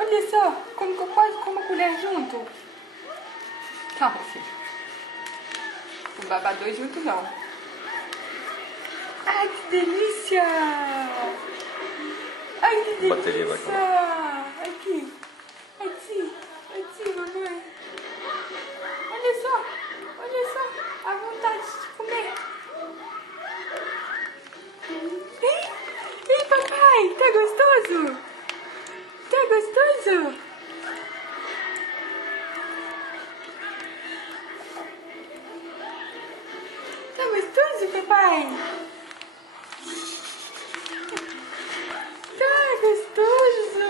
Olha só, como que eu quase como a colher junto. Calma, filho. O babá dois junto não. Ai, que delícia! Ai, que delícia! Bateria vai acabar. Aqui. Aqui. Aqui, mamãe. Olha só. Olha só. A vontade de comer. Ei, papai. Tá gostoso? Tá gostoso? Tá gostoso, papai? Tá gostoso!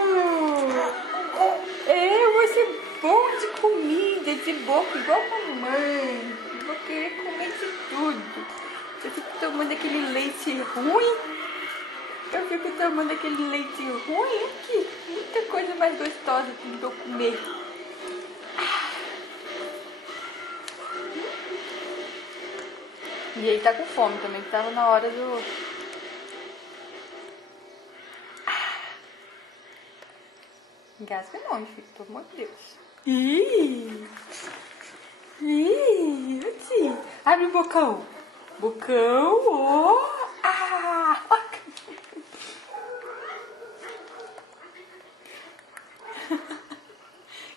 Eu vou ser bom de comida, de boca, igual a mamãe. Vou querer comer de tudo. Eu fico tomando aquele leite ruim. Eu fico tomando aquele leite ruim aqui. Muita coisa mais gostosa que eu comer. E ele tá com fome também, que tava na hora do... Engasga não, meu filho, pelo amor de Deus. Ih! Assim. Abre o bocão. Bocão, ó. Ah!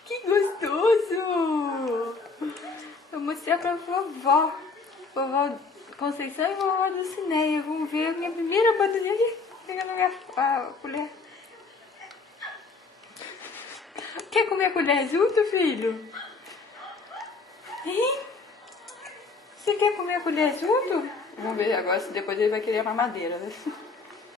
Que gostoso! Vou mostrar pra vovó. Vovó Conceição e vovó Dulcineia. Vamos ver a minha primeira bandeja. Pegando a colher. Quer comer a colher junto, filho? Hein? Você quer comer a colher junto? Vamos ver agora se depois ele vai querer a mamadeira, né?